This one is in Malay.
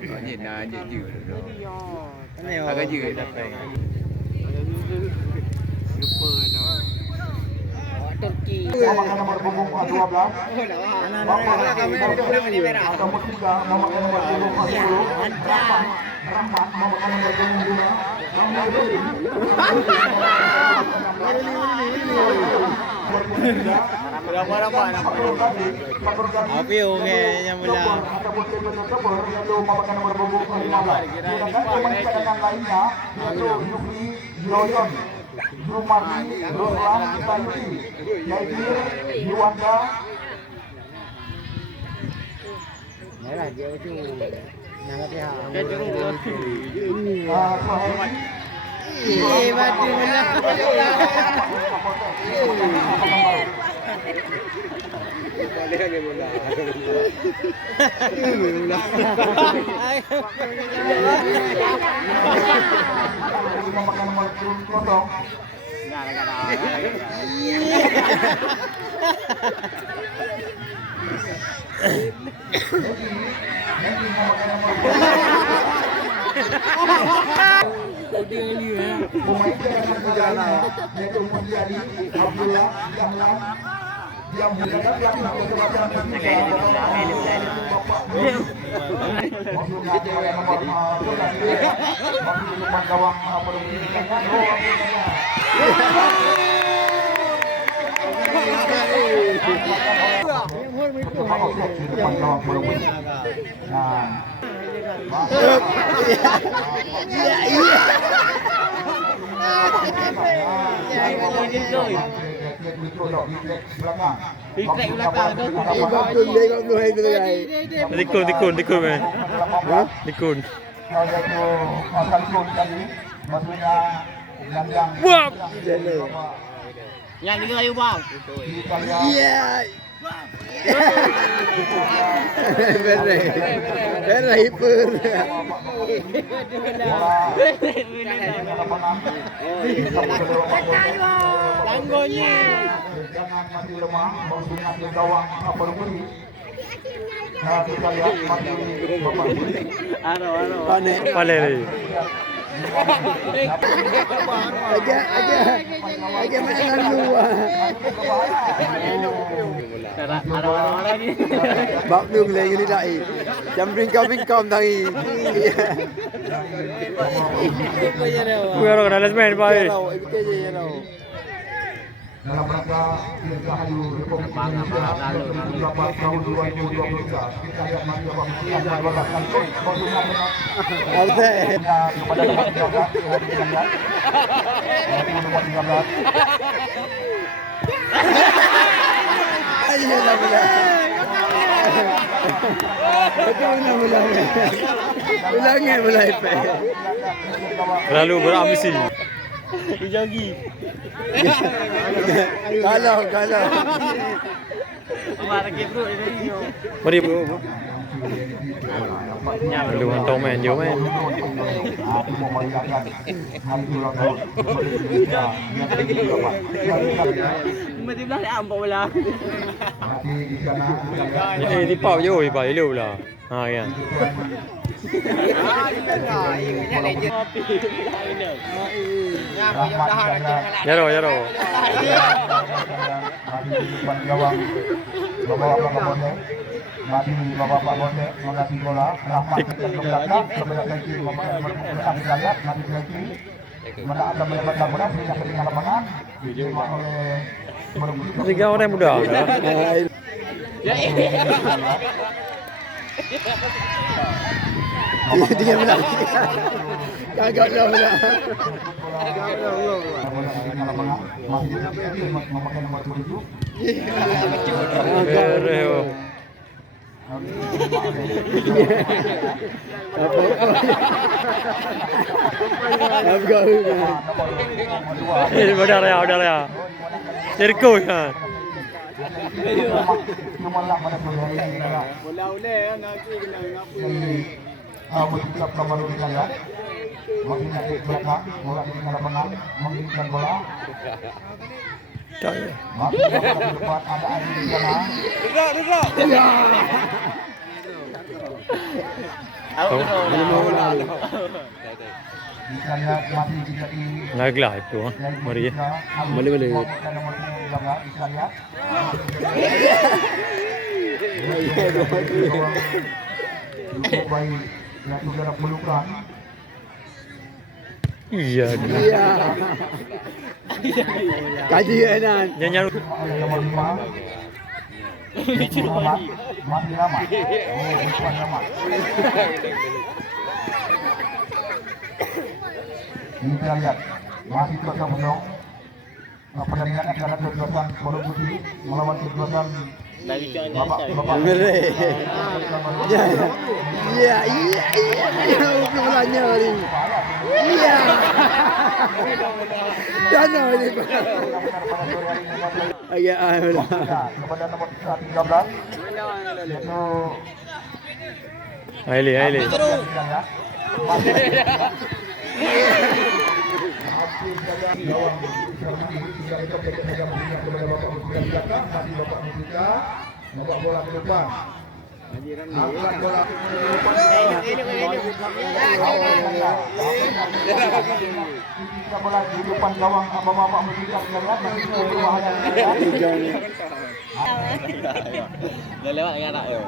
nhìn dự được rồi. Cái này Cái dự là phải super nó. Turki. Memakai nomor punggung 12. Bapak kami nomor 3 memakai nomor punggung 10. Rahmat memakai nomor punggung 2. Api oke yang mula. Ataupun yaitu memakai nomor punggung 15. Kemudian cadangan lainnya yaitu Yufri Yoyon, Jumarni Ruslan Tanti, Yadir Yuwanda. Merah dia itu nangkapnya. Mati mula. Memakai nomor punggung kosong. Pemain cadangan perjalanan yaitu Mulyadi Abdullah Dahlan yang berada di atas semacam Tikun man. Tikun. Wah. Yang ini ayo bang. Iya. Benar hyper. Tanggonya. Jangan mati lemah, mengingat gawang berbunyi. Nah, kita lihat mati bapak bunyi. Pale. Agak mainan luar. Bak nung le yun dai. Jam bingkam dai. Puro kana main pai. Dalam rangka Dirgahayu Republik Indonesia beberapa tahun 2023 kita lihat mati bapak bunyi yang berlakukan konsumen Alse. kepada nomor 13 hari ini lihat nomor 13. Ayo dah mula. Betul nak mula. Ulangnya mula ipe. Lalu berambisi. Dijagi. Kalau. Mari bro. Lu mantau main jauh main. Mesti belah ni ampak bola. Ini pau jauh ipa lu lah. Ha ya. Jaro. Mati bapak bonde mengasih bola Rahmat yang belakang kebanyakan kiri mati lagi mana ada melebatkan bola sehingga ke tengah lapangan diterima oleh Tiga orang muda. Dia bilang kagak dah pula. memakai nomor 7. Bereo. Udah ya. Cirko ya. Bola oleh nanti kena ngapu. Bersikap kamar kita ya. Mengingat di belakang, bola di tengah lapangan, menginginkan bola. Masih di depan ada Adi di sana. Duduk. Belum mau lalu. Kita lihat masih jadi Laglah itu, mari. Boleh. Kita lihat. Baik, yang saudara perlukan. Iya. Iya. Kaji enan. Nyanyi Nomor 5. Muhammad Mahdi Rahmat. Oh, Muhammad Rahmat. Kita lihat masih kosong penuh. Pertandingan antara kekuatan Pondok Putih melawan kekuatan Bapak. Ngeri. Ya. Iya. Belanya ni. Iya. Dana ni. Agak lah. Kepada nomor 13. Itu Aili. Bapak bola ke depan. Angkat bola. Bola di depan gawang bapak berbicara dengan masih berbahaya. Dah lewat dengan anak yo.